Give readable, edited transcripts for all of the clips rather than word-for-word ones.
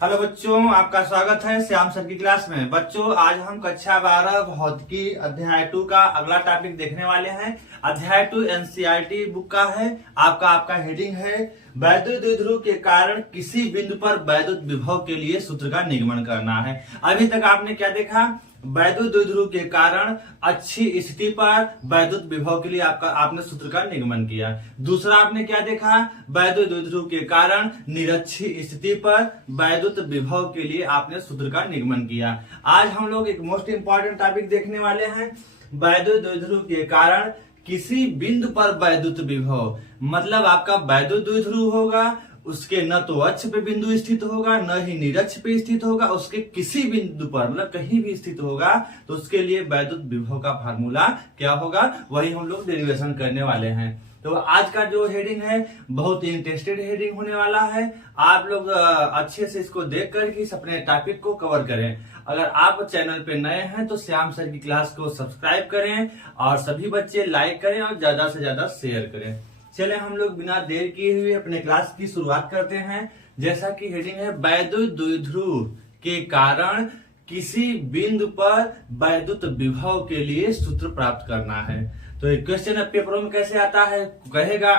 Hello बच्चों, आपका स्वागत है श्याम सर की क्लास में। बच्चों, आज हम कक्षा 12 भौतिकी अध्याय 2 का अगला टॉपिक देखने वाले हैं। अध्याय 2 एनसीईआरटी बुक का है। आपका हेडिंग है वैद्युत द्विध्रुव के कारण किसी बिंदु पर वैद्युत विभव के लिए सूत्र का निगमन करना है। अभी तक आपने क्या देखा? वैद्युत द्विध्रुव के कारण अच्छी स्थिति पर वैद्युत विभव के लिए आपने सूत्र का निगमन किया। दूसरा आपने क्या देखा? वैद्युत द्विध्रुव के कारण निरक्षी स्थिति पर वैद्युत विभव के लिए आपने सूत्र का निगमन किया। आज हम लोग एक मोस्ट इंपॉर्टेंट टॉपिक देखने वाले हैं, वैद्युत द्विध्रुव के कारण किसी बिंदु पर वैद्युत विभव। मतलब आपका वैद्युत द्विध्रुव होगा, उसके न तो अक्ष पे बिंदु स्थित होगा न ही निरक्ष पे स्थित होगा, उसके किसी बिंदु पर मतलब कहीं भी स्थित होगा तो उसके लिए वैद्युत विभव का फार्मूला क्या होगा, वही हम लोग डेरिवेशन करने वाले हैं। तो आज का जो हेडिंग है बहुत ही इंटरेस्टेड हेडिंग होने वाला है। आप लोग अच्छे से इसको देख कर के अपने टॉपिक को कवर करें। अगर आप चैनल पे नए हैं तो श्याम सर की क्लास को सब्सक्राइब करें और सभी बच्चे लाइक करें और ज्यादा से ज्यादा शेयर करें। चले हम लोग बिना देर किए हुए अपने क्लास की शुरुआत करते हैं। जैसा कि हेडिंग है वैद्युत द्विध्रुव के कारण किसी बिंदु पर वैद्युत विभव के लिए सूत्र प्राप्त करना है। तो एक क्वेश्चन पेपरों में कैसे आता है, कहेगा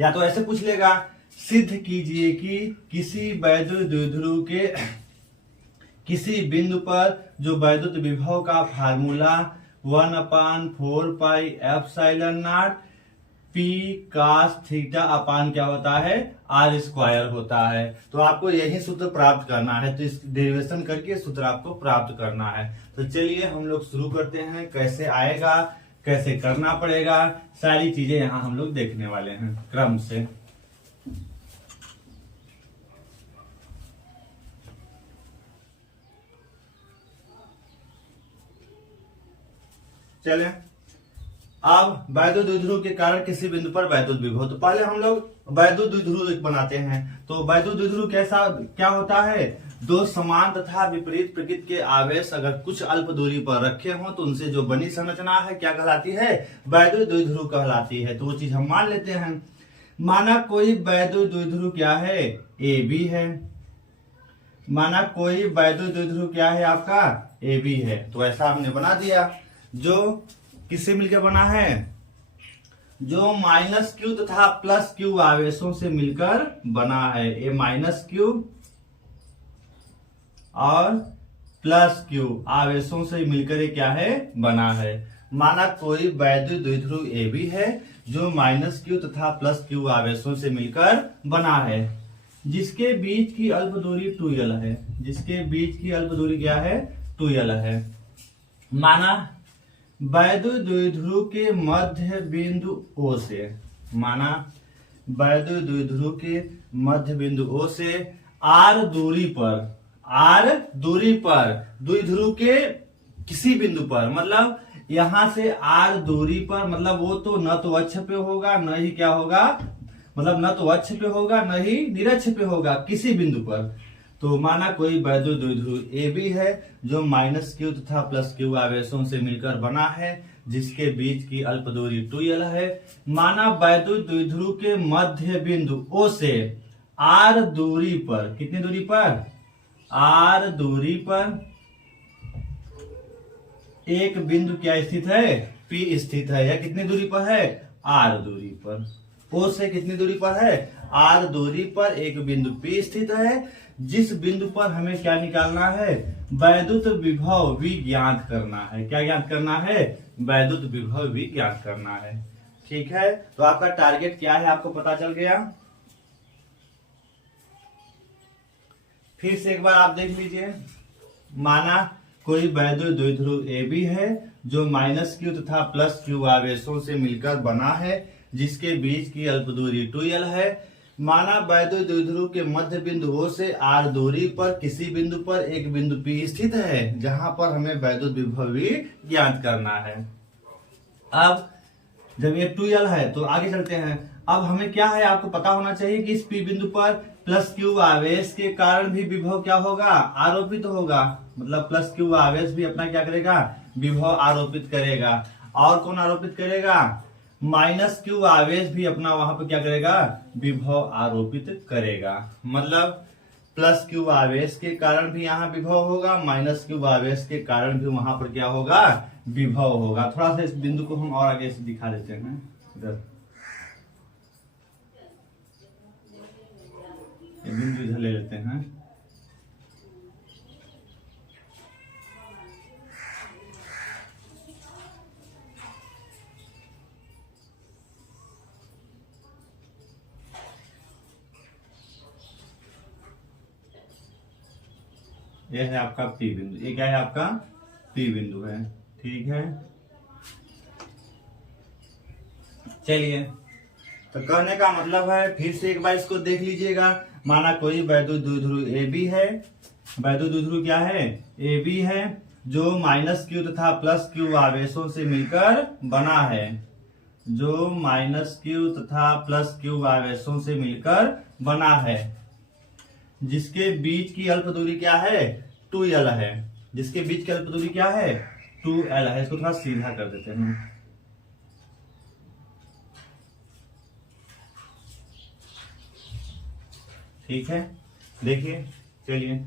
या तो ऐसे पूछ लेगा, सिद्ध कीजिए कि किसी वैद्युत द्विध्रुव के किसी बिंदु पर जो वैद्युत विभव का formula 1/4 pi epsilon naught P cos theta upon क्या होता है, R² होता है। तो आपको यही सूत्र प्राप्त करना है, तो इस डेरिवेशन करके सूत्र आपको प्राप्त करना है। तो चलिए हम लोग शुरू करते हैं। कैसे आएगा, कैसे करना पड़ेगा, सारी चीजें यहाँ हम लोग देखने वाले हैं क्रम से। चले अब वैद्युत द्विध्रुव के कारण किसी बिंदु पर वैद्युत विभव। तो पहले हम लोग वैद्युत द्विध्रुव बनाते हैं। तो वैद्युत द्विध्रुव कैसा क्या होता है? दो समान तथा विपरीत प्रकृति के आवेश अगर कुछ अल्प दूरी पर रखे हों तो उनसे जो बनी संरचना है क्या कहलाती है? वैद्युत द्विध्रुव कहलाती है। तो वो चीज हम मान लेते हैं। माना कोई वैद्युत द्विध्रुव क्या है, ए बी है। माना कोई वैद्युत द्विध्रुव क्या है, आपका ए बी है। तो ऐसा हमने बना दिया, जो किससे मिलकर बना है? जो -q तथा +q आवेशों से मिलकर बना है। ए -q और +q आवेशों से मिलकर ये क्या है, बना है। माना कोई वैद्युत द्विध्रुव ए बी है जो -q तथा +q आवेशों से मिलकर बना है, जिसके बीच की अल्प दूरी 2l है। जिसके बीच की अल्प दूरी क्या है, 2l है। माना वैद्युत द्विध्रुव के मध्य बिंदु O से, माना वैद्युत द्विध्रुव के मध्य बिंदु O से R दूरी पर द्विध्रुव के किसी बिंदु पर, मतलब यहां से R दूरी पर, मतलब वो तो न तो अक्ष पे होगा न ही क्या होगा, मतलब न तो अक्ष पे होगा न ही निरक्ष पे होगा, किसी बिंदु पर। तो माना कोई वैद्युत द्विध्रुव ए बी है जो -q तथा +q आवेशों से मिलकर बना है, जिसके बीच की अल्प दूरी 2l है। माना वैद्युत द्विध्रुव के मध्य बिंदु O से R दूरी पर, कितनी दूरी पर? R दूरी पर एक बिंदु क्या स्थित है, P स्थित है। या कितनी दूरी पर है? R दूरी पर। O से कितनी दूरी पर है? R दूरी पर एक बिंदु P स्थित है, जिस बिंदु पर हमें क्या निकालना है, वैद्युत विभव V ज्ञात करना है। क्या ज्ञात करना है? वैद्युत विभव V ज्ञात करना है। ठीक है, तो आपका टारगेट क्या है आपको पता चल गया। फिर से एक बार आप देख लीजिए। माना कोई वैद्युत द्विध्रुव ए बी है जो -q तथा +q आवेशों से मिलकर बना है, जिसके बीच की अल्प दूरी 2l है। माना वैद्युत द्विध्रुव के मध्य बिंदु O से R दूरी पर किसी बिंदु पर एक बिंदु P स्थित है, जहां पर हमें वैद्युत विभव V ज्ञात करना है। अब जब ये 2l है तो आगे चलते हैं। अब हमें क्या है, आपको पता होना चाहिए कि इस P बिंदु पर +q आवेश के कारण भी विभव क्या होगा, आरोपित होगा। मतलब +q आवेश भी अपना क्या करेगा, विभव आरोपित करेगा। और कौन आरोपित करेगा? -q आवेश भी अपना वहां पर क्या करेगा, विभव आरोपित करेगा। मतलब प्लस क्यू आवेश के कारण भी यहाँ विभव होगा, माइनस क्यू आवेश के कारण भी वहां पर क्या होगा, विभव होगा। थोड़ा सा इस बिंदु को हम और आगे से दिखा देते हैं इधर, ये बिंदु इधर ले लेते हैं। ये है आपका पी बिंदु, ये क्या है आपका पी बिंदु है, ठीक है। चलिए, तो कहने का मतलब है, फिर से एक बार इसको देख लीजिएगा। माना कोई वैद्युत द्विध्रुव ए बी है, वैद्युत द्विध्रुव क्या है, ए बी है, जो माइनस क्यू तथा प्लस क्यू आवेशों से मिलकर बना है, जो माइनस क्यू तथा प्लस क्यू आवेशों से मिलकर बना है, जिसके बीच की अल्प दूरी क्या है, 2l है, जिसके बीच की अल्प दूरी क्या है, 2l है। इसको थोड़ा सीधा कर देते हैं, ठीक है। देखिए, चलिए,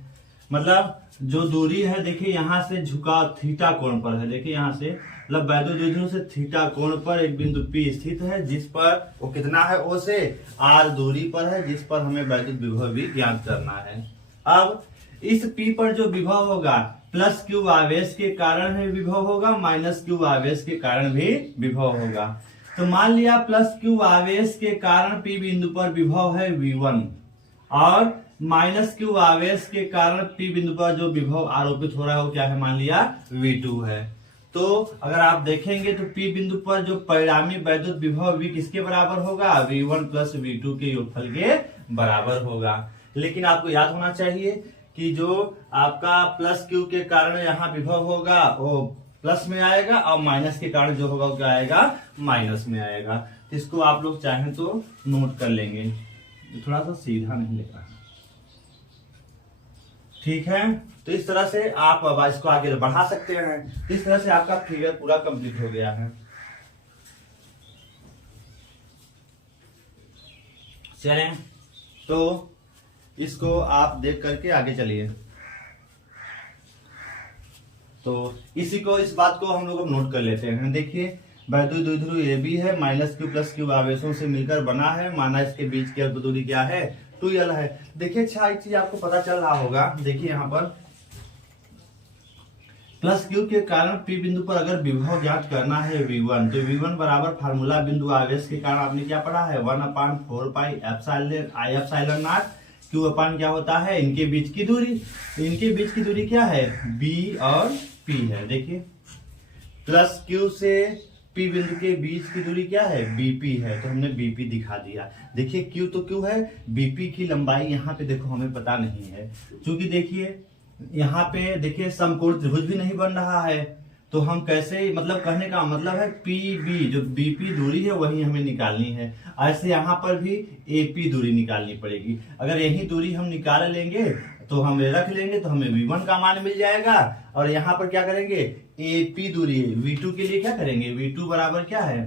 मतलब जो दूरी है, देखिए यहां से झुका थीटा कोण पर है, देखिए यहां से, मतलब वैद्युत द्विध्रुव से थीटा कोण पर एक बिंदु P स्थित है, जिस पर वो कितना है, O से R दूरी पर है, जिस पर हमें वैद्युत विभव भी ज्ञात करना है। अब इस P पर जो विभव होगा, प्लस क्यू आवेश के कारण भी विभव होगा, माइनस क्यू आवेश के कारण भी विभव होगा। तो मान लिया प्लस क्यू आवेश के कारण P बिंदु पर विभव है V1, और माइनस क्यू आवेश के कारण P बिंदु पर जो विभव आरोपित हो रहा है वो क्या है, मान लिया V2 है। तो अगर आप देखेंगे तो P बिंदु पर जो परिणामी वैद्युत विभव V किसके बराबर होगा, V1 प्लस V2 के योगफल के बराबर होगा। लेकिन आपको याद होना चाहिए कि जो आपका प्लस क्यू के कारण यहाँ विभव होगा वो प्लस में आएगा, और माइनस के कारण जो होगा वो क्या आएगा, माइनस में आएगा। तो इसको आप लोग चाहें तो नोट कर लेंगे, थोड़ा सा सीधा नहीं लिखा है, ठीक है। तो इस तरह से आप इसको आगे बढ़ा सकते हैं। इस तरह से आपका फिगर पूरा कंप्लीट हो गया है। चलें, तो इसको आप देख करके आगे चलिए। तो इसी को, इस बात को हम लोग नोट कर लेते हैं। देखिए, वैद्युत द्विध्रुव ए बी है, माइनस क्यू प्लस क्यू आवेशों से मिलकर बना है, माना इसके बीच की अल्प दूरी क्या है, 2l है। देखिए, अच्छा एक चीज आपको पता चल रहा होगा, देखिए यहाँ पर प्लस क्यू के कारण P बिंदु पर अगर विभव ज्ञात करना है V1, तो V1 बराबर फार्मूला बिंदु आवेश के कारण आपने क्या पढ़ा है, 1/4 पाई एप्सिलॉन नॉट Q अपान क्या होता है, इनके बीच की दूरी। इनके बीच की दूरी क्या है, B और P है। देखिए, प्लस Q से P बिंदु के बीच की दूरी क्या है, BP है, तो हमने BP दिखा दिया। देखिए, Q तो Q है, BP की लंबाई यहाँ पे देखो हमें पता नहीं है, क्योंकि देखिए यहाँ पे देखिए समकोण त्रिभुज भी नहीं बन रहा है, तो हम कैसे, मतलब कहने का मतलब है PB जो BP दूरी है वही हमें निकालनी है। ऐसे यहाँ पर भी AP दूरी निकालनी पड़ेगी। अगर यही दूरी हम निकाल लेंगे तो हम रख लेंगे तो हमें V1 का मान मिल जाएगा, और यहाँ पर क्या करेंगे, AP दूरी V2 के लिए क्या करेंगे, V2 बराबर क्या है,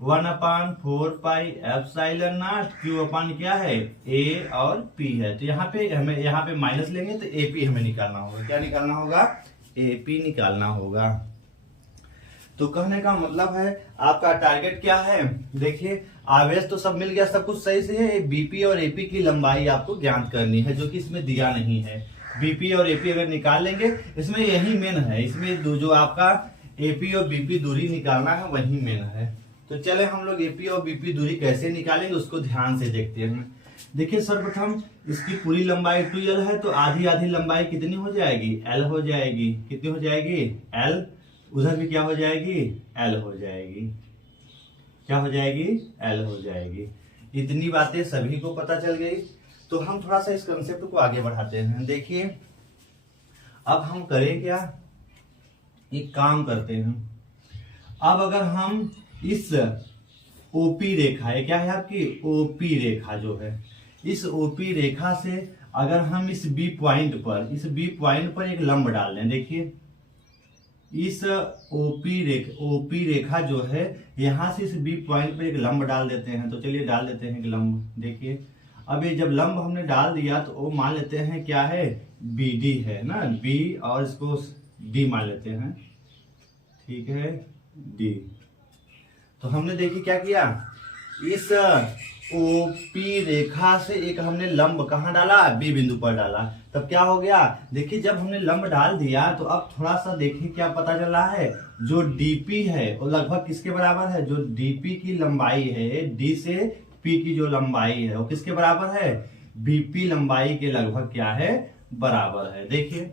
1/4 पाई एप्सिलॉन नॉट Q अपान क्या है, A और P है। तो यहाँ पे माइनस लेंगे तो AP हमें निकालना होगा। क्या निकालना होगा, AP निकालना होगा। तो कहने का मतलब है आपका टारगेट क्या है, देखिए आवेश तो सब मिल गया, सब कुछ सही से है, BP और AP की लंबाई आपको ज्ञात करनी है, जो कि इसमें दिया नहीं है। BP और AP अगर निकाल लेंगे, इसमें यही मेन है, इसमें जो आपका AP और BP दूरी निकालना है वही मेन है। तो चले हम लोग AP और BP दूरी कैसे निकालेंगे उसको ध्यान से देखते हैं। देखिए, सर्वप्रथम इसकी पूरी लंबाई 2l है, तो आधी आधी लंबाई कितनी हो जाएगी, L हो जाएगी। कितनी हो जाएगी, L। उधर भी क्या हो जाएगी, L हो जाएगी। क्या हो जाएगी, L हो जाएगी। इतनी बातें सभी को पता चल गई। तो हम थोड़ा सा इस कंसेप्ट को आगे बढ़ाते हैं। देखिए, अब हम करें क्या, एक काम करते हैं। अब अगर हम इस OP रेखा है, क्या है आपकी OP रेखा जो है, इस OP रेखा से अगर हम इस B पॉइंट पर एक लंब डाल दें, देखिए इस OP रेखा जो है, यहां से इस B पॉइंट पर एक लंब डाल देते हैं। तो चलिए डाल देते हैं एक लंब। देखिए, अब ये जब लंब हमने डाल दिया तो वो मान लेते हैं क्या है, BD है ना, B और इसको D मान लेते हैं, ठीक है, D। तो हमने देखिए क्या किया, इस OP रेखा से एक हमने लंब कहाँ डाला, B बिंदु पर डाला। तब क्या हो गया, देखिए जब हमने लंब डाल दिया तो अब थोड़ा सा देखिए क्या पता चल रहा है, जो DP है वो लगभग किसके बराबर है, जो DP की लंबाई है, D से P की जो लंबाई है वो किसके बराबर है, BP लंबाई के लगभग क्या है, बराबर है। देखिए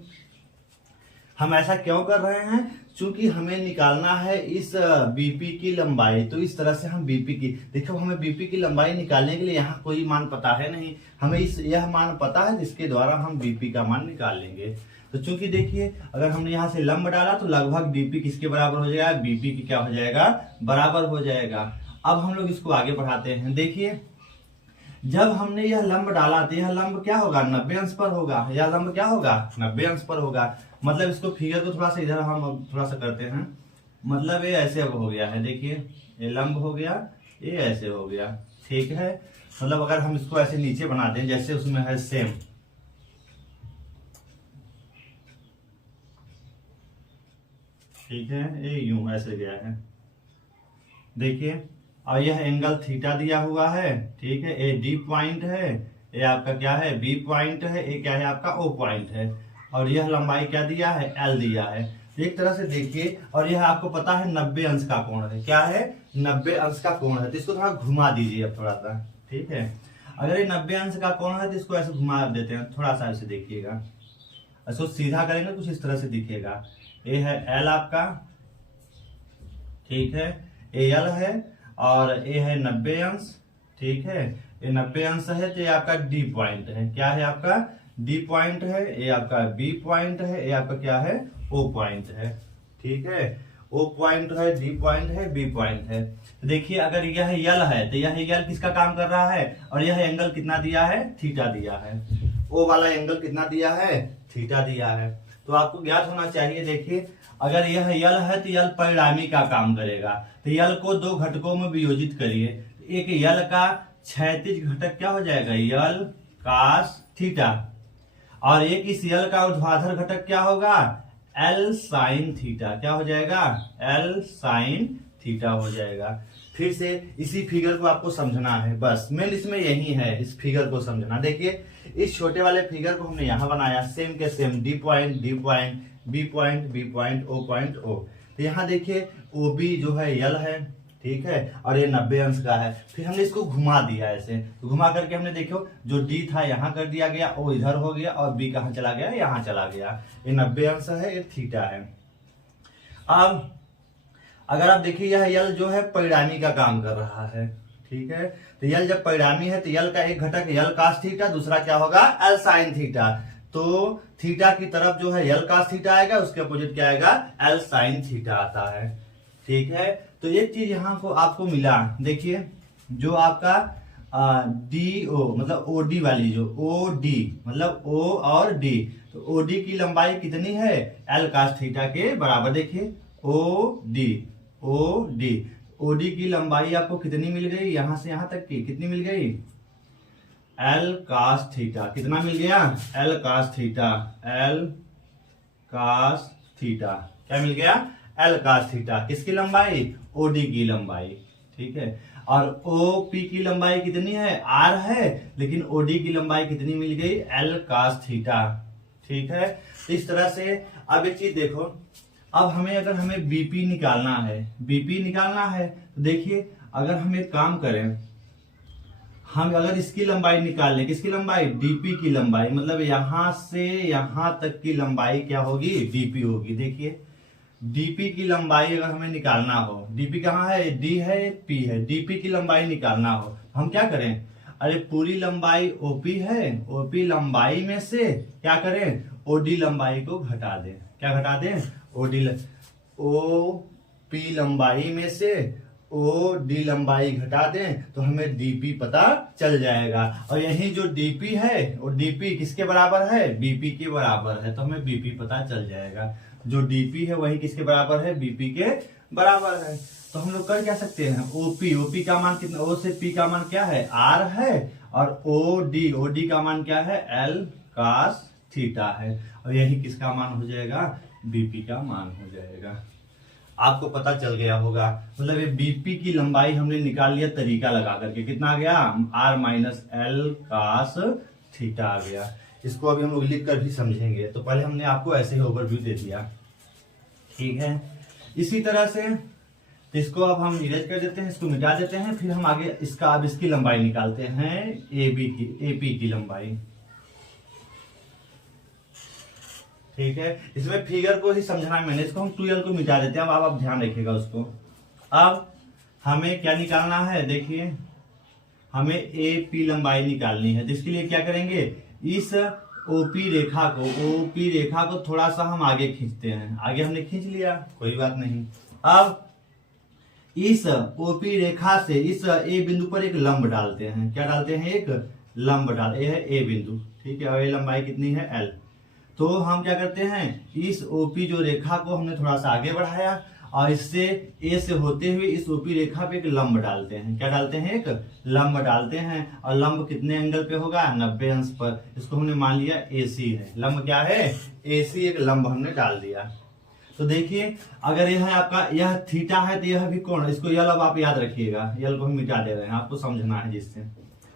हम ऐसा क्यों कर रहे हैं, चूंकि हमें निकालना है इस BP की लंबाई, तो इस तरह से हम BP की, देखो हमें BP की लंबाई निकालने के लिए यहाँ कोई मान पता है नहीं, हमें यह मान पता है जिसके द्वारा हम BP का मान निकाल लेंगे। तो चूंकि देखिए अगर हमने यहाँ से लंब डाला तो लगभग BP किसके बराबर हो जाएगा, BP की क्या हो जाएगा, बराबर हो जाएगा। अब हम लोग इसको आगे बढ़ाते हैं। देखिए जब हमने यह लंब डाला तो यह लंब क्या होगा, 90 अंश पर होगा, यह लंब क्या होगा, 90 अंश पर होगा। मतलब इसको फिगर को थोड़ा सा इधर हम थोड़ा सा करते हैं, मतलब ये ऐसे अब हो गया है, देखिए ये लंब हो गया, ये ऐसे हो गया, ठीक है। मतलब अगर हम इसको ऐसे नीचे बना दें जैसे उसमें है सेम, ठीक है, ये यूं ऐसे गया है, देखिए। और यह एंगल थीटा दिया हुआ है, ठीक है, ये D पॉइंट है, ये आपका क्या है, B पॉइंट है, ये क्या है आपका O पॉइंट है, और यह लंबाई क्या दिया है, L दिया है। एक तरह से देखिए, और यह आपको पता है 90 अंश का कोण है, क्या है, 90 अंश का कोण है। तो इसको थोड़ा घुमा दीजिए अब थोड़ा सा, ठीक है। अगर ये 90 अंश का कोण है तो इसको ऐसे घुमा देते हैं, थोड़ा सा ऐसे देखिएगा, इसको सीधा करेंगे कुछ इस तरह से दिखेगा। ये है L आपका, ठीक है, ये L है, और ये है 90 अंश, ठीक है, ये 90 अंश है, तो ये आपका D पॉइंट है, क्या है आपका, D पॉइंट है, ये आपका B पॉइंट है, ये आपका क्या है, O पॉइंट है, ठीक है, O पॉइंट है, D पॉइंट है, B पॉइंट है। तो देखिए अगर यह L है तो यह L किसका काम कर रहा है, और यह एंगल कितना दिया है, थीटा दिया है, O वाला एंगल कितना दिया है, थीटा दिया है। तो आपको ज्ञात होना चाहिए, देखिए अगर यह L है तो L परिणामी का काम करेगा, तो L को दो घटकों में वियोजित करिए, एक L का क्षैतिज घटक क्या हो जाएगा, L cos थीटा, और एक इस L का ऊर्ध्वाधर घटक क्या होगा, L sin थीटा, क्या हो जाएगा, L sin थीटा हो जाएगा। फिर से इसी फिगर को आपको समझना है, बस मेन इसमें यही है, इस फिगर को समझना। देखिए इस छोटे वाले फिगर को हमने यहाँ बनाया, सेम के same, D point, D point, B point, B point, O point, O। तो यहाँ देखिए OB जो है L है, ठीक है, और ये 90 अंश का है। फिर हमने इसको घुमा दिया ऐसे, तो घुमा करके हमने देखो जो D था यहाँ कर दिया गया, O इधर हो गया, और B कहाँ चला गया, यहाँ चला गया। ये 90 अंश है, ये थीटा है। अब अगर आप देखिए यह L जो है परिणामी का काम कर रहा है, ठीक है, तो L जब परिणामी है तो L का एक घटक L cos थीटा, दूसरा क्या होगा, L sin थीटा। तो थीटा की तरफ जो है L cos थीटा आएगा, उसके अपोजिट क्या आएगा, L sin थीटा आता है, ठीक है। तो एक चीज यहाँ को आपको मिला, देखिए जो आपका DO मतलब OD वाली, जो OD मतलब O और D, तो OD की लंबाई कितनी है, L cos थीटा के बराबर। देखिए OD की लंबाई आपको कितनी मिल गई, यहां से यहां तक की कितनी मिल गई, L cos थीटा, कितना मिल गया, L cos theta, L cos theta, क्या मिल गया, L cos थीटा। किसकी लंबाई, OD की लंबाई, ठीक है। और OP की लंबाई कितनी है, R है, लेकिन OD की लंबाई कितनी मिल गई, L cos थीटा, ठीक है। तो इस तरह से अब एक चीज देखो, अब अगर हमें BP निकालना है तो देखिए अगर हम एक काम करें, हम अगर इसकी लंबाई निकाल लें, किसकी लंबाई, DP की लंबाई, मतलब यहां से यहां तक की लंबाई क्या होगी, DP होगी। देखिए DP की लंबाई अगर हमें निकालना हो, DP कहाँ है, D है, P है, DP की लंबाई निकालना हो, हम क्या करें, अरे पूरी लंबाई OP है, OP लंबाई में से क्या करें, OD लंबाई को घटा दें, क्या घटा दें, OP लंबाई में से OD लंबाई घटा दें तो हमें DP पता चल जाएगा। और यही जो DP है वो DP किसके बराबर है, BP के बराबर है, तो हमें BP पता चल जाएगा। जो DP है वही किसके बराबर है, BP के बराबर है। तो हम लोग कर क्या सकते हैं, ओपी, ओपी का मान कितना, ओ से पी का मान क्या है, आर है, और ओडी, ओडी का मान क्या है, एल कास थीटा है, और यही किसका मान हो जाएगा, बीपी का मान हो जाएगा। आपको पता चल गया होगा, मतलब ये बीपी की लंबाई हमने निकाल लिया तरीका लगा करके, कितना आ गया, r minus l cos theta आ गया। इसको अभी हम लोग लिख कर भी समझेंगे, तो पहले हमने आपको ऐसे ही ओवरव्यू दे दिया, ठीक है। इसी तरह से तो इसको अब हम इरेज कर देते हैं, इसको मिटा देते हैं, फिर हम आगे इसका अब इसकी लंबाई निकालते हैं, एपी की लंबाई, ठीक है। इसमें फिगर को ही समझना मैंने, इसको हम 2l को मिटा देते हैं। अब आप ध्यान रखिएगा उसको। अब हमें क्या निकालना है, देखिए हमें एपी लंबाई निकालनी है, जिसके लिए क्या करेंगे, इस ओपी रेखा को थोड़ा सा हम आगे खींचते हैं, आगे हमने खींच लिया, कोई बात नहीं। अब इस ओपी रेखा से इस ए बिंदु पर एक लंब डालते हैं, क्या डालते हैं, एक लंब डाल, ये है ए बिंदु, ठीक है, और ये लंबाई कितनी है, एल। तो हम क्या करते हैं, इस ओपी जो रेखा को हमने थोड़ा सा आगे बढ़ाया, और इससे ए से होते हुए इस ओपी रेखा पे एक लंब डालते हैं, क्या डालते हैं, एक लंब डालते हैं, और लंब कितने एंगल पे होगा, 90 अंश पर। इसको हमने मान लिया एसी है, लंब क्या है, एसी, एक लंब हमने डाल दिया। तो देखिए अगर यह आपका यह थीटा है, तो यह भी कोण, इसको यल अब आप याद रखिएगा, यल को हम मिटा दे रहे हैं, आपको समझना है जिससे,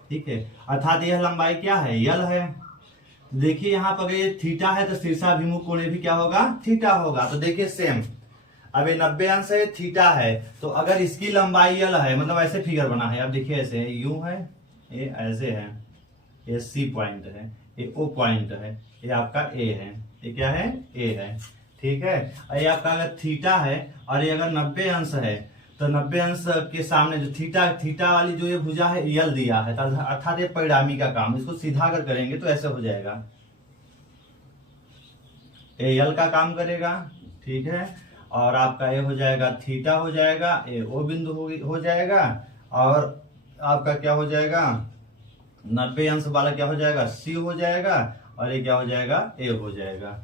ठीक है। अर्थात यह लंबाई क्या है, यल है। देखिए यहाँ पर ये थीटा है, तो शीर्षाभिमुख कोण भी क्या होगा, थीटा होगा। तो देखिए सेम, अब ये 90 अंश है, थीटा है, तो अगर इसकी लंबाई यल है, मतलब ऐसे फिगर बना है, अब देखिए ऐसे यू है, ये ऐसे है, ये सी पॉइंट है, ये ओ पॉइंट है, ये आपका ए है, ये क्या है, ए है, ठीक है। और ये आपका अगर थीटा है और ये अगर 90 अंश है, तो 90 अंश के सामने जो थीटा वाली जो ये भुजा है, यल दिया है, अर्थात ये परिणामी का काम, इसको सीधा अगर करेंगे तो ऐसे हो जाएगा, ये यल का काम करेगा, ठीक है। और आपका ये हो जाएगा, थीटा हो जाएगा, ये ओ बिंदु हो जाएगा, और आपका क्या हो जाएगा, 90 अंश वाला क्या हो जाएगा, सी हो जाएगा, और ये क्या हो जाएगा, ए हो जाएगा।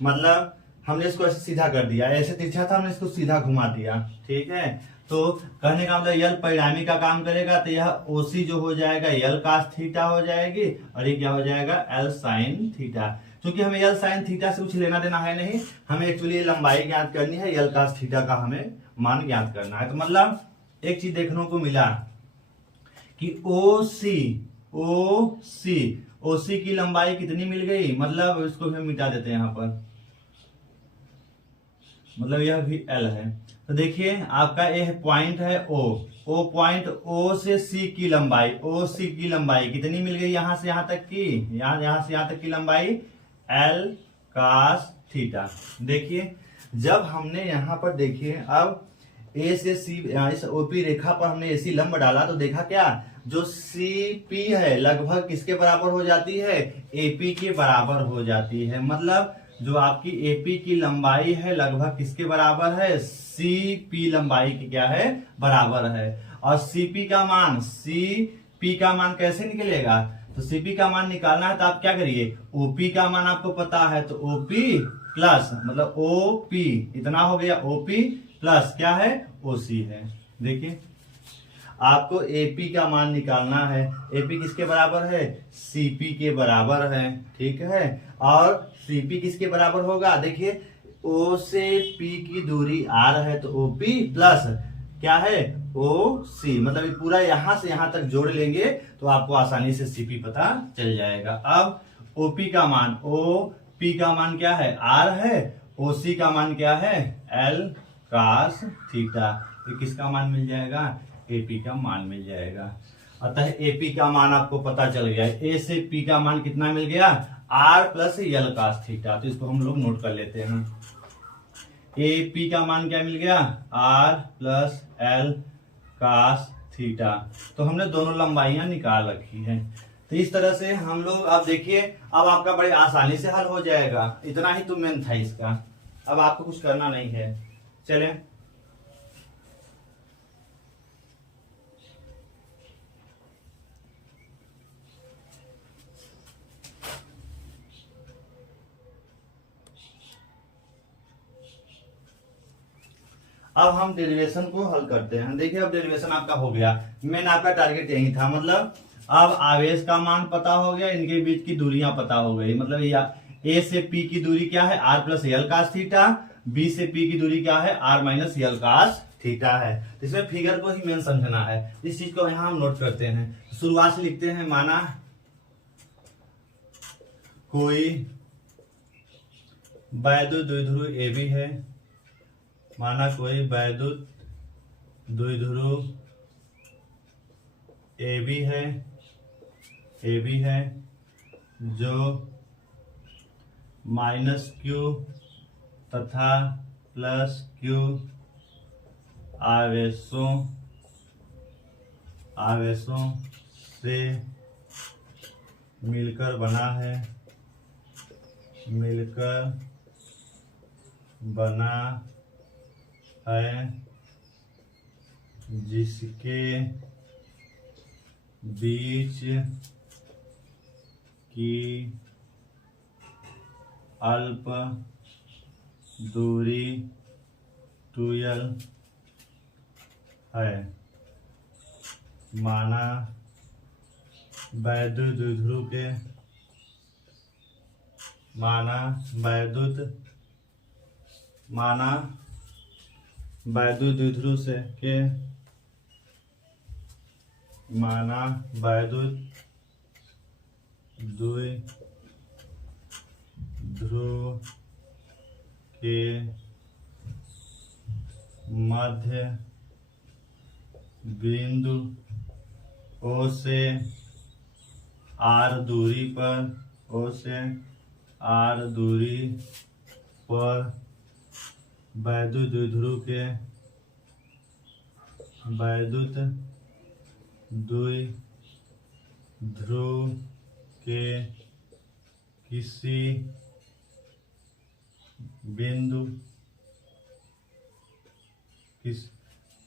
मतलब हमने इसको ऐसे सीधा कर दिया, ऐसे तिरछा था, हमने इसको सीधा घुमा दिया, ठीक है। तो कहने का मतलब यल परिणामी का काम करेगा, तो यह ओसी जो हो जाएगा, यल कास थीटा हो जाएगी, और ये क्या हो जाएगा, एल साइन थीटा। क्योंकि हमें यल साइन थीटा से कुछ लेना देना है नहीं, हमें एक्चुअली लंबाई ज्ञात करनी है, यल कास थीटा का हमें मान ज्ञात करना है। तो मतलब एक चीज देखने को मिला कि ओसी की लंबाई कितनी मिल गई, मतलब इसको हम मिटा देते हैं यहाँ पर, मतलब यह भी एल है। तो देखिए आपका ये पॉइंट है ओ पॉइंट, ओ से सी की लंबाई, ओ सी की लंबाई कितनी मिल गई, यहां से यहां तक की, यहां से यहां तक की लंबाई एल कास थीटा। देखिए जब हमने यहां पर, देखिए अब ए से सी, इस ओपी रेखा पर हमने एसी लंब डाला, तो देखा क्या, जो सी पी है लगभग किसके बराबर हो जाती है, एपी के बराबर हो जाती है। मतलब जो आपकी एपी की लंबाई है लगभग किसके बराबर है, सीपी लंबाई की क्या है, बराबर है। और सीपी का मान कैसे निकलेगा, तो सीपी का मान निकालना है तो आप क्या करिए, ओपी का मान आपको पता है, तो ओपी प्लस, मतलब ओपी इतना हो गया, ओपी प्लस क्या है, ओसी है। देखिए आपको एपी का मान निकालना है, एपी किसके बराबर है, सीपी के बराबर है, ठीक है। और सीपी किसके बराबर होगा, देखिए ओ से पी की दूरी आर है, तो ओपी प्लस क्या है, ओ सी, मतलब ये पूरा यहां से यहां तक जोड़ लेंगे तो आपको आसानी से सीपी पता चल जाएगा। अब ओपी का मान, ओपी का मान क्या है, आर है, ओसी का मान क्या है, एल कास थीटा। ये किसका मान मिल जाएगा, एपी का मान मिल जाएगा। अतः एपी का मान आपको पता चल गया, ए से पी का मान कितना मिल गया, r plus l cos theta. तो इसको हम लोग नोट कर लेते हैं, एपी का मान क्या मिल गया, r plus l cos theta. तो हमने दोनों लंबाइयां निकाल रखी है। तो इस तरह से हम लोग, अब देखिए अब आपका बड़े आसानी से हल हो जाएगा, इतना ही तो मेन था इसका, अब आपको कुछ करना नहीं है। चलें अब हम डेरिवेशन को हल करते हैं। देखिए अब डेरिवेशन आपका हो गया, मेन आपका टारगेट यही था, मतलब अब आवेश का मान पता हो गया, इनके बीच की दूरियां पता हो गई, मतलब ए से पी की दूरी क्या है, r plus l cos theta, B से पी की दूरी क्या है, r minus l cos theta है। तो इसमें फिगर को ही मेन समझना है, इस चीज को यहाँ हम नोट करते हैं। शुरुआत से लिखते हैं, माना कोई वैद्युत द्विध्रुव ए बी है, माना कोई वैद्युत द्विध्रुव ए बी है जो माइनस क्यू तथा प्लस क्यू आवेशों से मिलकर बना है, जिसके बीच की अल्प दूरी 2l है। माना वैद्युत द्विध्रुव से के माना वैद्युत द्विध्रुव के मध्य बिंदु O से R दूरी पर वैद्युत द्विध्रुव के किसी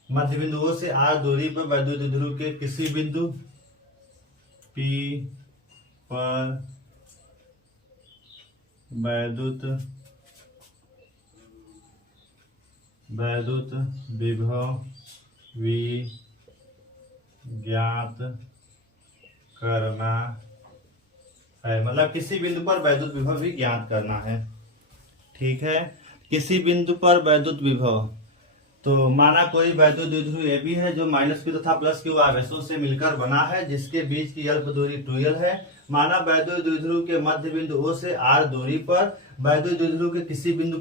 मध्य बिंदु O से R दूरी पर वैद्युत द्विध्रुव के किसी बिंदु P पर वैद्युत विभव V ज्ञात करना है, मतलब किसी बिंदु पर वैद्युत विभव भी ज्ञात करना है। ठीक है, किसी बिंदु पर वैद्युत विभव, तो माना कोई वैद्युत द्विध्रुव ए बी है जो माइनस क्यू तथा प्लस क्यू आवेशों से मिलकर बना है, जिसके बीच की अल्प दूरी 2l है। माना वैद्युत द्विध्रुव के मध्य बिंदु O से R दूरी पर वैद्युत द्विध्रुव के किसी बिंदु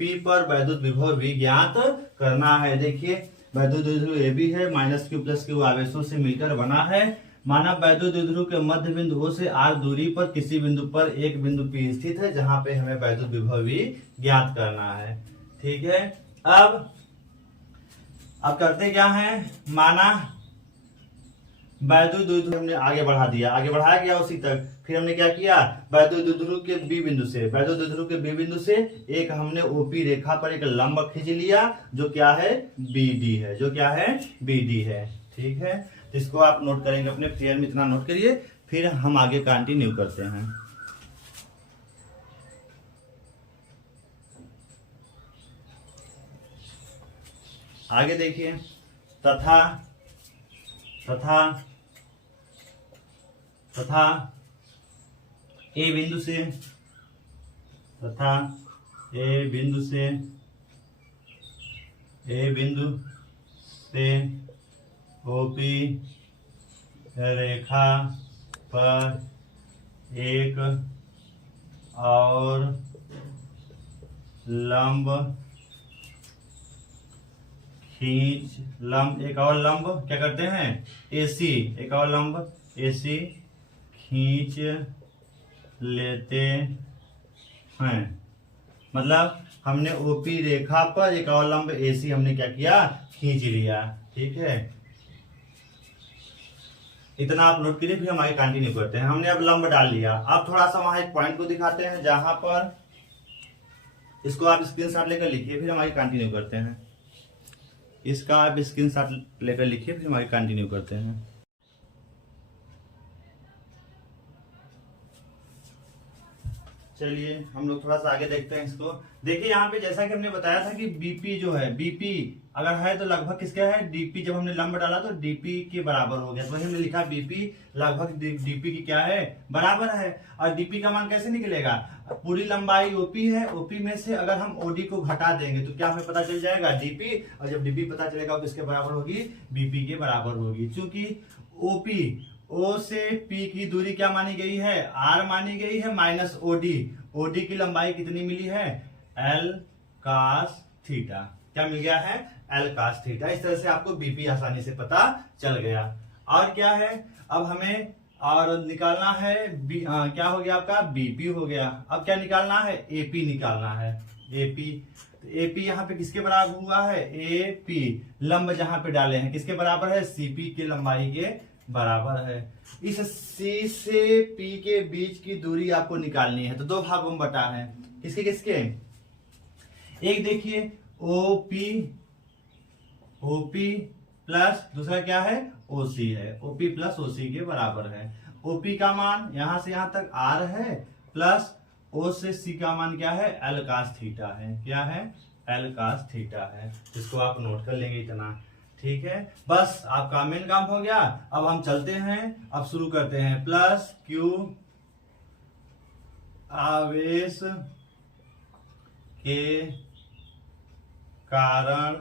P पर वैद्युत विभव भी ज्ञात करना है। देखिए वैद्युत द्विध्रुव ए बी है, माइनस क्यू प्लस क्यू आवेशों से मिलकर बना है। माना वैद्युत द्विध्रुव के मध्य बिंदु O से R दूरी पर किसी बिंदु पर एक बिंदु P स्थित है, जहां पे हमें वैद्युत विभव भी ज्ञात करना है। ठीक है, अब करते क्या है, माना वैद्युत द्विध्रुव हमने आगे बढ़ाया गया उसी तक। फिर हमने क्या किया, वैद्युत द्विध्रुव के बी बिंदु से एक हमने ओपी रेखा पर एक लंब खींच लिया, जो क्या है बीडी है। ठीक है, तो इसको आप नोट करेंगे अपने फिगर में, इतना नोट करिए, फिर हम आगे कंटिन्यू करते हैं। आगे देखिए, तथा ए बिंदु से ओपी रेखा पर एक और लंब क्या करते हैं, एक और लंब एसी खींच लेते हैं। मतलब हमने ओपी रेखा पर एक और लंब एसी हमने क्या किया, खींच लिया। ठीक है, इतना आप नोट कीजिए, फिर हम आगे कंटिन्यू करते हैं। हमने अब लंब डाल लिया, अब थोड़ा सा वहां एक पॉइंट को दिखाते हैं जहां पर, इसको आप स्क्रीनशॉट लेकर लिखिए, फिर हम आगे कंटिन्यू करते हैं। इसका आप स्क्रीनशॉट लेकर लिखिए, फिर हम आगे कंटिन्यू करते हैं। चलिए हम लोग थोड़ा सा आगे देखते हैं इसको। देखिए यहाँ पे जैसा कि हमने बताया था कि बीपी जो है, बीपी अगर है तो लगभग किसका है, डीपी। जब हमने लंब डाला तो डीपी के बराबर हो गया, तो वही हमने लिखा बीपी लगभग डीपी की क्या है, बराबर है। और डीपी का मान कैसे निकलेगा, पूरी लंबाई ओपी है, ओपी में से अगर हम ओडी को घटा देंगे तो क्या हमें पता चल जाएगा, डीपी। और जब डीपी पता चलेगा तो किसके बराबर होगी, बीपी के बराबर होगी। चूंकि ओपी, ओ से पी की दूरी क्या मानी गई है, आर मानी गई है, माइनस ओडी। ओडी की लंबाई कितनी मिली है, एल कास थीटा। क्या मिल गया है, एल कास थीटा। इस तरह से आपको बीपी आसानी से पता चल गया। और क्या है, अब हमें और निकालना है क्या हो गया आपका, बीपी हो गया। अब क्या निकालना है, एपी निकालना है, एपी। तो एपी यहाँ पे किसके बराबर हुआ है, एपी लंब जहां पे डाले हैं किसके बराबर है, सीपी के लंबाई के बराबर है। इस सी से पी के बीच की दूरी आपको निकालनी है, तो दो भागों में बटा है, किसके किसके, एक देखिए ओपी, ओपी प्लस दूसरा क्या है, ओसी है, ओपी प्लस ओसी के बराबर है। ओपी का मान यहां से यहां तक आर है, प्लस ओ से सी का मान क्या है, एल कास थीटा है। क्या है, एल कास थीटा है। इसको आप नोट कर लेंगे इतना, ठीक है। बस आपका मेन काम हो गया। अब हम चलते हैं, अब शुरू करते हैं। प्लस क्यू आवेश के कारण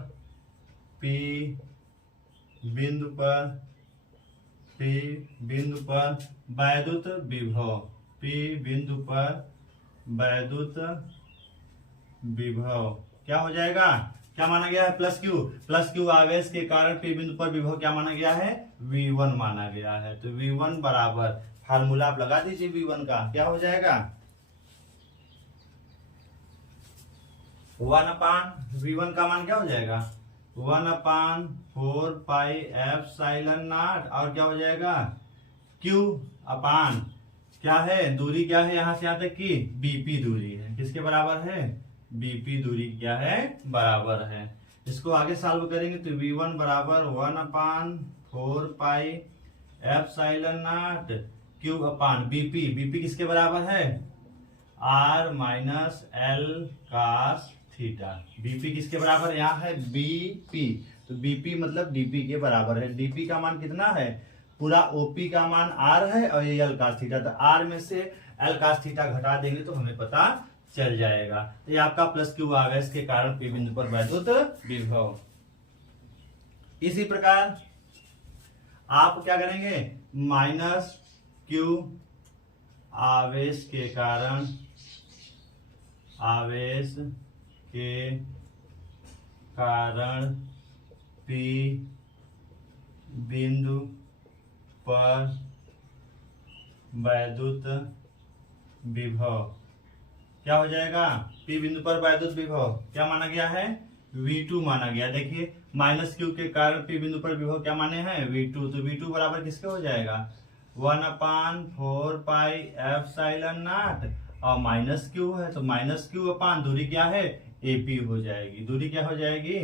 पी बिंदु पर वैद्युत विभव, पी बिंदु पर वैद्युत विभव क्या हो जाएगा, क्या माना गया है, प्लस क्यू आवेश के कारण पी बिंदु पर विभव क्या माना गया है, V1 माना गया है। तो V1 बराबर, फार्मूला आप लगा दीजिए V1 का, क्या हो जाएगा 1/V1 का मान क्या हो जाएगा 1/4 पाई एप्सिलॉन नॉट, और क्या हो जाएगा Q अपान क्या है, दूरी क्या है यहां से यहां तक की, बीपी दूरी है, किसके बराबर है, बीपी दूरी क्या है, बराबर है। इसको आगे सॉल्व करेंगे तो V1 बराबर 1/4 pi epsilon naught Q upon BP, BP किसके बराबर है, R minus l cos theta. बीपी किसके बराबर, यहाँ है बीपी, तो बीपी मतलब डीपी के बराबर है। डीपी का मान कितना है, पूरा ओपी का मान आर है और ये एल कास थीटा, तो आर में से एल कास थीटा घटा देंगे तो हमें पता चल जाएगा। तो ये आपका प्लस क्यू आवेश के कारण पी बिंदु पर वैद्युत विभव। इसी प्रकार आप क्या करेंगे, माइनस क्यू आवेश के कारण पी बिंदु पर वैद्युत विभव क्या हो जाएगा, पी बिंदु पर वैद्युत विभव क्या माना गया है, V2 माना गया। देखिए माइनस क्यू के कारण पी बिंदु पर विभव क्या माने हैं, V2, तो V2 बराबर किसके हो जाएगा 1/4 पाई एप्सिलॉन नॉट, और माइनस क्यू है तो माइनस क्यू अपान दूरी क्या है, एपी हो जाएगी, दूरी क्या हो जाएगी,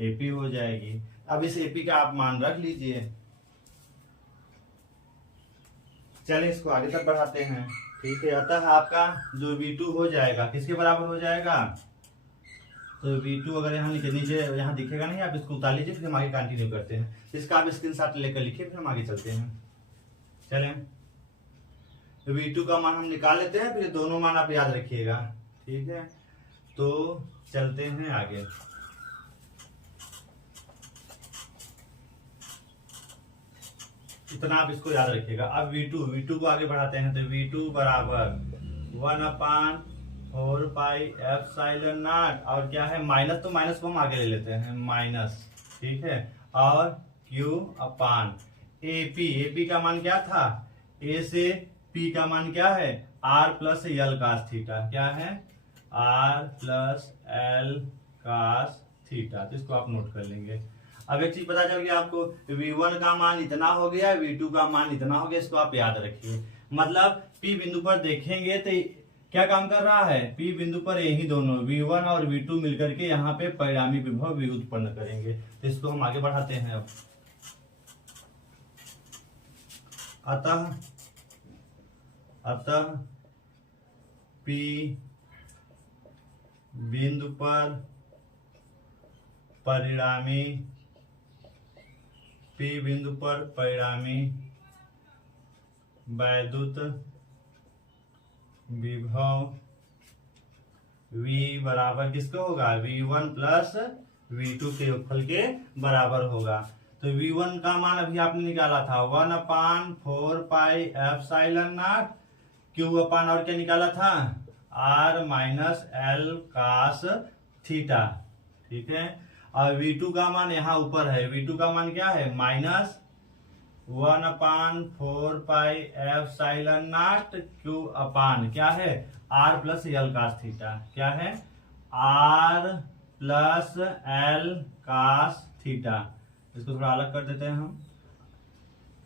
एपी हो जाएगी। अब इस एपी का आप मान रख लीजिए। चलिए इसको आगे तक बढ़ाते हैं, ठीक है। अतः आपका जो V2 हो जाएगा किसके बराबर हो जाएगा, तो V2 अगर यहाँ नीचे यहाँ दिखेगा नहीं, आप इसको उतार लीजिए, फिर हम आगे कंटिन्यू करते हैं। इसका आप स्क्रीनशॉट लेकर लिखिए, फिर हम आगे चलते हैं। चलें, तो V2 का मान हम निकाल लेते हैं, फिर दोनों मान आप याद रखिएगा, ठीक है। तो चलते हैं आगे। इतना आप इसको याद रखिएगा। अब V2 को आगे बढ़ाते हैं, तो V2 बराबर 1/4 पाई एप्सिलॉन नॉट, और क्या है माइनस, तो माइनस को हम आगे ले लेते हैं, माइनस, ठीक है, और Q अपान एपी, एपी का मान क्या था, ए से पी का मान क्या है, R plus l cos theta, क्या है R plus l cos theta. तो इसको आप नोट कर लेंगे। अब एक चीज पता चल गया आपको, V1 का मान इतना हो गया, V2 का मान इतना हो गया, इसको आप याद रखिए। मतलब P बिंदु पर देखेंगे तो क्या काम कर रहा है, P बिंदु पर यही दोनों V1 और V2 मिलकर के यहाँ पे परिणामी विभव V उत्पन्न करेंगे। तो इसको हम आगे बढ़ाते हैं। अब अतः P बिंदु पर परिणामी वैद्युत विभव V बराबर किसका होगा, V1 प्लस V2 के योगफल के बराबर होगा। तो V1 का मान अभी आपने निकाला था 1/4πε0 Q अपान और क्या निकाला था, R minus L cos theta. ठीक है, और V2 का मान यहाँ ऊपर है, V2 का मान क्या है, माइनस 1/4πε0 Q अपान क्या है, R plus L cos theta. क्या है, R plus L cos theta. इसको थोड़ा अलग कर देते हैं हम।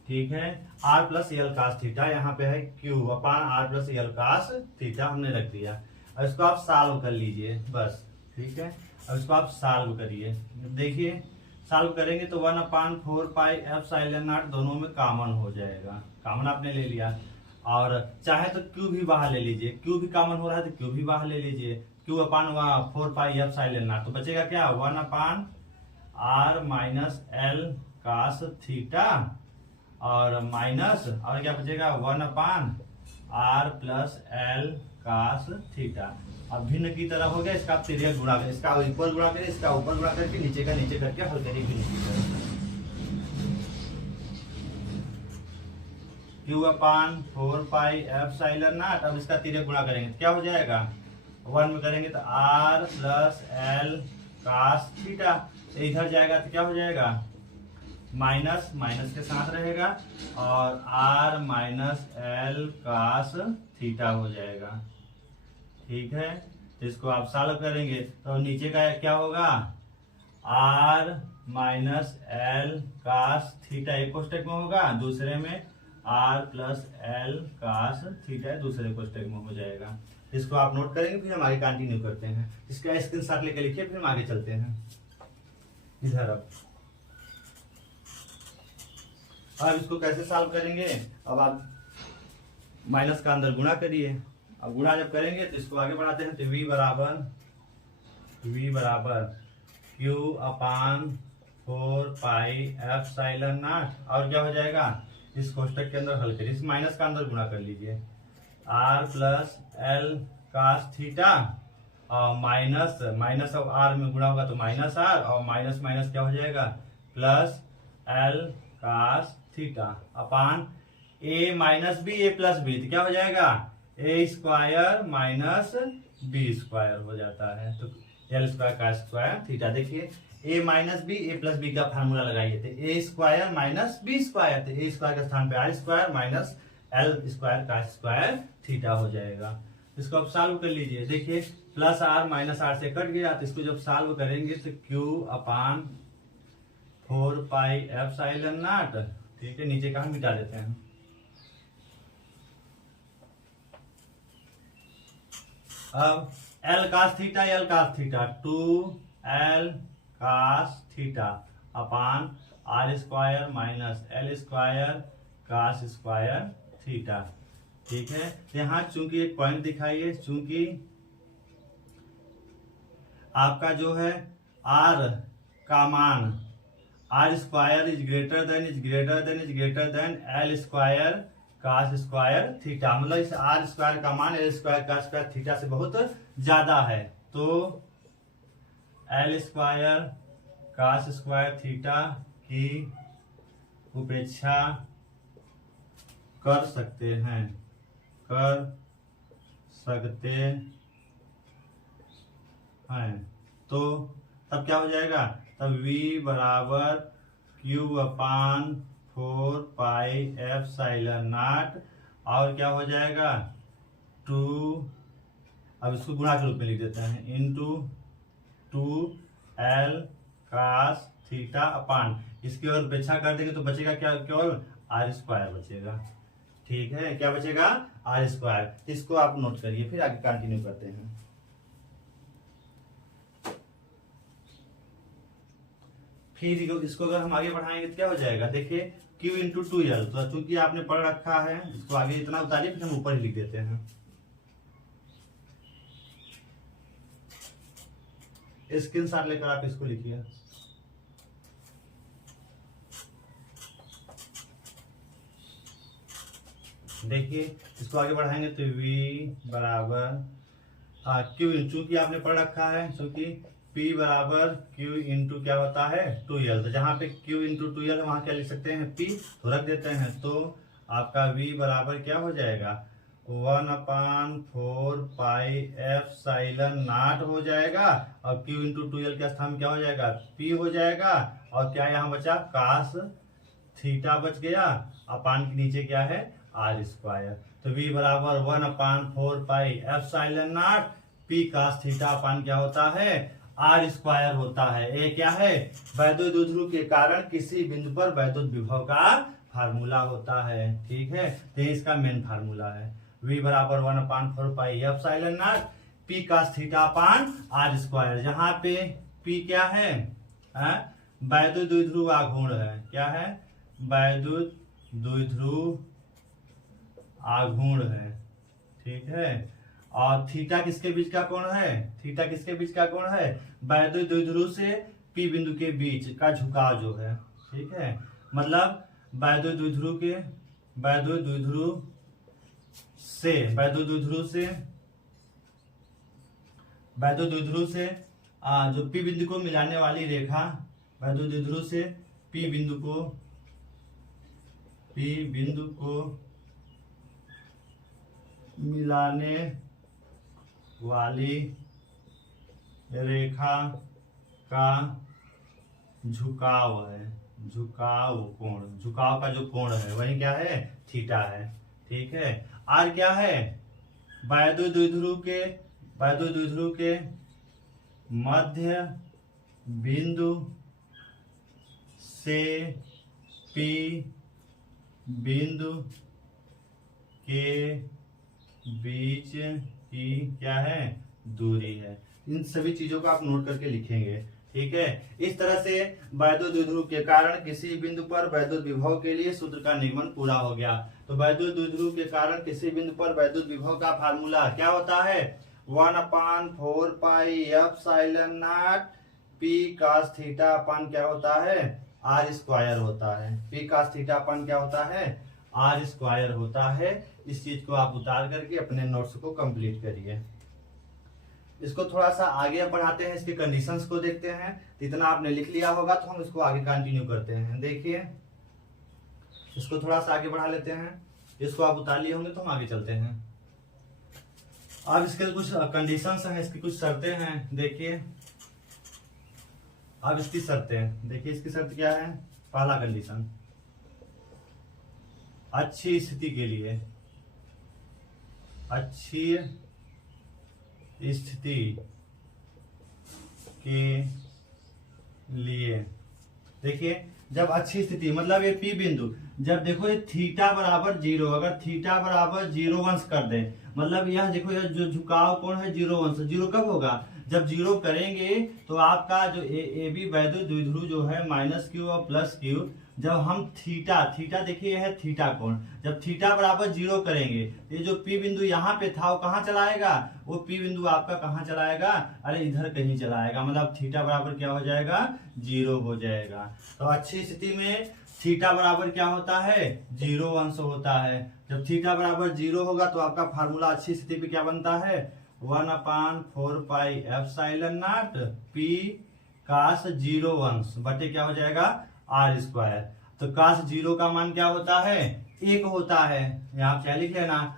ठीक है, R plus L cos theta, यहाँ पे है Q अपान R plus L cos theta हमने रख दिया। अब इसको आप सॉल्व कर लीजिए बस। ठीक है, अब इसको आप सॉल्व करिए। देखिए सॉल्व करेंगे तो 1/4πε0 दोनों में कॉमन हो जाएगा, कॉमन आपने ले लिया। और चाहे तो Q भी बाहर ले लीजिए, Q भी कॉमन हो रहा है तो Q भी बाहर ले लीजिए। Q अपान 4πε0 तो बचेगा क्या, 1/R minus L cos theta और माइनस और क्या बचेगा 1/R plus L cos theta. अब भिन्न की तरह हो गया, इसका आप तिर्यक गुणा करें, इसका ऊपर गुणा करें, इसका ऊपर गुणा करके नीचे का नीचे करके हल करिए भिन्न की तरह। Q अपान 4πε0, अब इसका तिर्यक गुणा करेंगे तो क्या हो जाएगा, 1 में करेंगे तो R plus L cos theta, इधर जाएगा तो क्या हो जाएगा, माइनस माइनस के साथ रहेगा और R minus L cos theta हो जाएगा। ठीक है, तो इसको आप सॉल्व करेंगे तो नीचे का क्या होगा, R minus L cos theta एक कोष्टक में होगा, दूसरे में R plus L cos theta दूसरे कोष्टक में हो जाएगा। इसको आप नोट करेंगे, फिर हम आगे कंटिन्यू करते हैं। इसका स्क्रीनशॉट लेके लिखिए, फिर हम आगे चलते हैं। इधर अब इसको कैसे सॉल्व करेंगे, अब आप माइनस का अंदर गुणा करिए। अब गुणा जब करेंगे तो इसको आगे बढ़ाते हैं तो V बराबर Q अपान 4πε0 और क्या हो जाएगा, इस कोष्टक के अंदर हल करिए, इस माइनस का अंदर गुणा कर लीजिए, R plus L cos theta और माइनस माइनस अब R में गुणा होगा तो माइनस R और माइनस माइनस क्या हो जाएगा plus L cos theta upon A minus B A plus B, तो क्या हो जाएगा A square minus B square हो जाता है, तो L स्क्वायर का स्क्वायर थीटा। देखिए A minus B A plus B का फार्मूला लगाइए तो A square minus B square, तो A स्क्वायर के स्थान पे R square minus L square का स्क्वायर थीटा हो जाएगा। इसको आप सॉल्व कर लीजिए। देखिए प्लस R माइनस R से कट गया, तो इसको जब सॉल्व करेंगे तो Q अपान 4πε0, ठीक है, नीचे का हम मिटा देते हैं। अब L cos theta 2L cos theta अपान R square minus L square cos square theta. ठीक है, तो यहाँ चूंकि एक पॉइंट दिखाइए, चूंकि आपका जो है R का मान R square is greater than L square cos square theta, मतलब इस R स्क्वायर का मान L square cos square theta से बहुत ज्यादा है, तो L square cos square theta की उपेक्षा कर सकते हैं तो तब क्या हो जाएगा, तब V बराबर Q अपान 4πε0 और क्या हो जाएगा 2, अब इसको गुणा के रूप में लिख देते हैं, इंटू 2L cos थीटा अपान इसकी और उपेक्षा कर देंगे तो बचेगा क्या, केवल R स्क्वायर बचेगा। ठीक है, क्या बचेगा R स्क्वायर। इसको आप नोट करिए, फिर आगे कंटिन्यू करते हैं। फिर इसको अगर हम आगे बढ़ाएंगे तो क्या हो जाएगा, देखिए Q इंटू 2L, तो चूंकि आपने पढ़ रखा है इसको आगे इतना उतारिए, फिर हम ऊपर ही लिख देते हैं। स्क्रीनशॉट लेकर आप इसको लिखिए। देखिए इसको आगे बढ़ाएंगे तो v बराबर क्यू, चूंकि आपने पढ़ रखा है, क्योंकि P बराबर Q इंटू क्या होता है 2L, तो जहाँ पे Q इंटू 2L वहां क्या लिख सकते हैं P, तो रख देते हैं। तो आपका V बराबर क्या हो जाएगा 1/4 पाई एप्सिलॉन नॉट हो जाएगा, और Q इंटू 2L के स्थान में क्या हो जाएगा P हो जाएगा, और क्या यहाँ बचा कास थीटा बच गया, अपान के नीचे क्या है आर स्क्वायर। तो v बराबर 1/4 pi epsilon naught p cos theta upon क्या होता है आर स्क्वायर होता है। ये क्या है वैद्युत द्विध्रुव के कारण किसी बिंदु पर वैद्युत विभव का फार्मूला होता है। ठीक है, तो इसका मेन फार्मूला है v बराबर 1/4 pi epsilon naught p cos theta upon r square, जहाँ पे p क्या है वैद्युत द्विध्रुव आघूर्ण है। क्या है वैद्युत द्विध्रुव आघूर्ण है। ठीक है, और थीटा किसके बीच का कोण है, थीटा किसके बीच का कोण है वैद्युत द्विध्रुव से पी बिंदु के बीच का झुकाव जो है। ठीक है, मतलब वैद्युत द्विध्रुव से जो पी बिंदु को मिलाने वाली रेखा, वैद्युत द्विध्रुव से पी बिंदु को मिलाने वाली रेखा का झुकाव है, झुकाव का जो कोण है वही क्या है थीटा है। ठीक है, आर क्या है वैद्युत द्विध्रुव के मध्य बिंदु से पी बिंदु के बीच की क्या है दूरी है। इन सभी चीजों को आप नोट करके लिखेंगे। ठीक है, इस तरह से वैद्युत द्विध्रुव के कारण किसी बिंदु पर वैद्युत विभव के लिए सूत्र का निर्माण पूरा हो गया। तो वैद्युत द्विध्रुव के कारण किसी बिंदु पर वैद्युत विभव का फार्मूला क्या होता है 1/4 pi epsilon naught p cos theta upon क्या होता है आर स्क्वायर होता है। p cos थीटा अपान क्या होता है आर स्क्वायर होता है। इस चीज को आप उतार करके अपने नोट्स को कंप्लीट करिए। इसको थोड़ा सा आगे बढ़ाते हैं, इसके कंडीशंस को देखते हैं। इतना आपने लिख लिया होगा तो हम इसको आगे कंटिन्यू करते हैं। देखिए इसको थोड़ा सा आगे बढ़ा लेते हैं, इसको आप उतार लिए होंगे तो हम आगे चलते हैं। अब इसके कुछ कंडीशंस हैं, इसकी कुछ शर्तें हैं। देखिए अब इसकी शर्तें देखिए, इसकी शर्त क्या है। पहला कंडीशन अच्छी स्थिति के लिए, अच्छी स्थिति के लिए देखिए, जब अच्छी स्थिति मतलब ये पी बिंदु, जब देखो ये थीटा बराबर 0, अगर थीटा बराबर 0 अंश कर दे, मतलब यह देखो यह जो झुकाव कोण है 0 अंश, 0 कब होगा जब 0 करेंगे तो आपका जो ए बी वैद्युत द्विध्रुव जो है -q और +q, जब हम थीटा देखिए यह है थीटा कोण, जब थीटा बराबर 0 करेंगे ये जो पी बिंदु यहाँ पे था वो कहाँ चलाएगा, वो पी बिंदु आपका कहाँ चलाएगा, अरे इधर कहीं चलाएगा, मतलब थीटा बराबर क्या हो जाएगा 0 हो जाएगा। तो अच्छी स्थिति में थीटा बराबर क्या होता है 0 अंश होता है। जब थीटा बराबर 0 होगा तो आपका फार्मूला अच्छी स्थिति पे क्या बनता है 1/4 pi epsilon naught p cos 0 अंश बटे क्या हो जाएगा आर स्क्वायर। तो cos 0 का मान क्या होता है 1 होता है, यहाँ क्या लिख लेना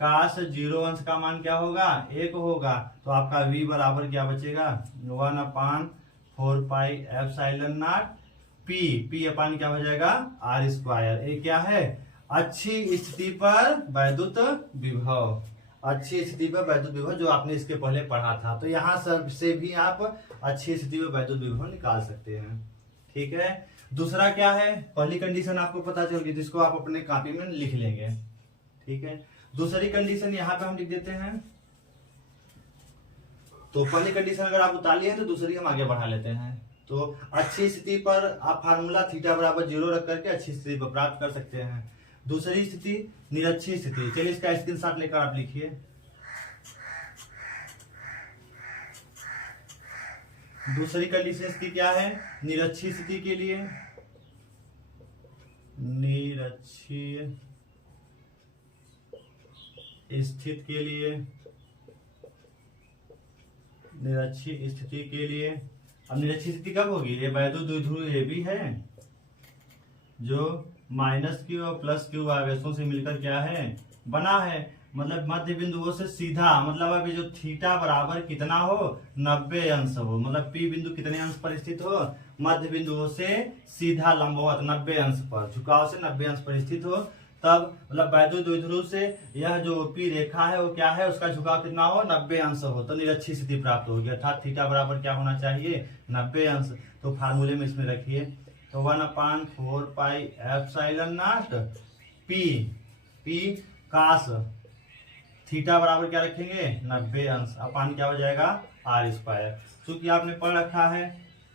cos 0 अंश का मान क्या होगा 1 होगा। तो आपका v बराबर क्या बचेगा 1/4 पाई एप्सिलॉन नॉट p अपान क्या हो जाएगा आर स्क्वायर। ये क्या है अच्छी स्थिति पर वैद्युत विभव, अच्छी स्थिति पर वैद्युत विभव जो आपने इसके पहले पढ़ा था। तो यहाँ से भी आप अच्छी स्थिति में वैद्युत विभव निकाल सकते हैं। ठीक है, दूसरा क्या है, पहली कंडीशन आपको पता चल गई, जिसको आप अपने कॉपी में लिख लेंगे। ठीक है, दूसरी कंडीशन यहाँ पे हम लिख देते हैं। तो पहली कंडीशन अगर आप उतार लिए हैं तो दूसरी हम आगे बढ़ा लेते हैं। तो अच्छी स्थिति पर आप फार्मूला थीटा बराबर 0 रख करके अच्छी स्थिति पर प्राप्त कर सकते हैं। दूसरी स्थिति निरक्षी स्थिति, चलिए इसका स्क्रीनशॉट लेकर आप लिखिए। दूसरी कंडीशन स्थिति क्या है? निरक्षीय स्थिति के लिए, निरक्षीय स्थिति के लिए, निरक्षीय स्थिति के लिए। अब निरक्षीय स्थिति कब होगी? ये वैद्युत द्विध्रुव ये भी है जो -q और +q आवेशों से मिलकर क्या है? बना है। मतलब मध्य बिंदुओं से सीधा, मतलब अभी जो थीटा बराबर कितना हो? 90 अंश हो। मतलब P बिंदु कितने अंश पर स्थित हो? मध्य बिंदुओं से सीधा लंबवत 90 अंश पर, झुकाव से 90 अंश पर स्थित हो। तब मतलब वैद्युत द्विध्रुव से यह जो P रेखा है वो क्या है? उसका झुकाव कितना हो? 90 अंश हो, तो निरक्षीय स्थिति प्राप्त होगी। अर्थात थीटा बराबर क्या होना चाहिए? 90 अंश। तो फार्मूले में इसमें रखिए, तो 1/4 pi epsilon naught P cos theta बराबर क्या रखेंगे? 90 अंश। अपान क्या हो जाएगा? r²। चूंकि आपने पढ़ रखा है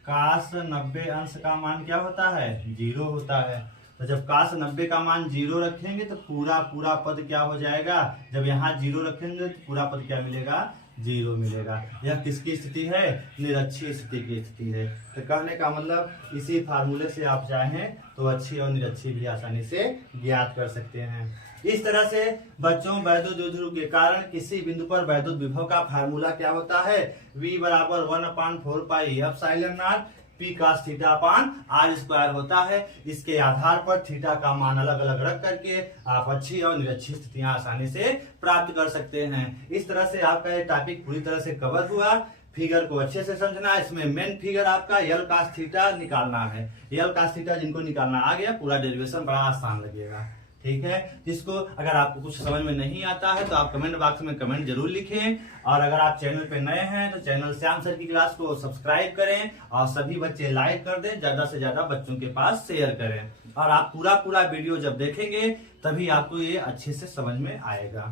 कास 90 अंश का मान क्या होता है? 0 होता है। तो जब कास 90 का मान 0 रखेंगे तो पूरा पद क्या हो जाएगा? जब यहाँ 0 रखेंगे तो पूरा पद क्या मिलेगा? 0 मिलेगा। यह किसकी स्थिति है? निरक्षीय स्थिति की स्थिति है। तो कहने का मतलब इसी फार्मूले से आप चाहें तो अच्छी और निरक्षीय भी आसानी से ज्ञात कर सकते हैं। इस तरह से बच्चों वैद्युत द्विध्रुव के कारण किसी बिंदु पर वैद्युत विभव का फार्मूला क्या होता है? V बराबर 1/4 pi epsilon naught P cos theta अपान r² होता है। इसके आधार पर थीटा का मान अलग अलग रख करके आप अच्छी और निरक्षीय स्थितियां आसानी से प्राप्त कर सकते हैं। इस तरह से आपका ये टॉपिक पूरी तरह से कवर हुआ। फिगर को अच्छे से समझना। इसमें मेन फिगर आपका L cos थीटा निकालना है। L cos थीटा जिनको निकालना आ गया, पूरा डेरिवेशन बड़ा आसान लगेगा। ठीक है। जिसको अगर आपको कुछ समझ में नहीं आता है तो आप कमेंट बॉक्स में कमेंट जरूर लिखें। और अगर आप चैनल पे नए हैं तो चैनल श्याम सर की क्लास को सब्सक्राइब करें और सभी बच्चे लाइक कर दें, ज्यादा से ज्यादा बच्चों के पास शेयर करें। और आप पूरा वीडियो जब देखेंगे तभी आपको ये अच्छे से समझ में आएगा।